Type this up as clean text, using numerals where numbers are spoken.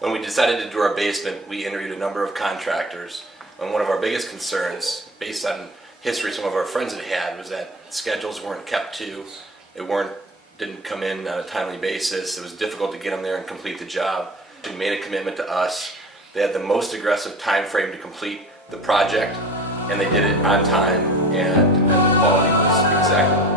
When we decided to do our basement, we interviewed a number of contractors, and one of our biggest concerns, based on history some of our friends had, was that schedules weren't kept to. Didn't come in on a timely basis. It was difficult to get them there and complete the job. They made a commitment to us. They had the most aggressive time frame to complete the project, and they did it on time, and the quality was exactly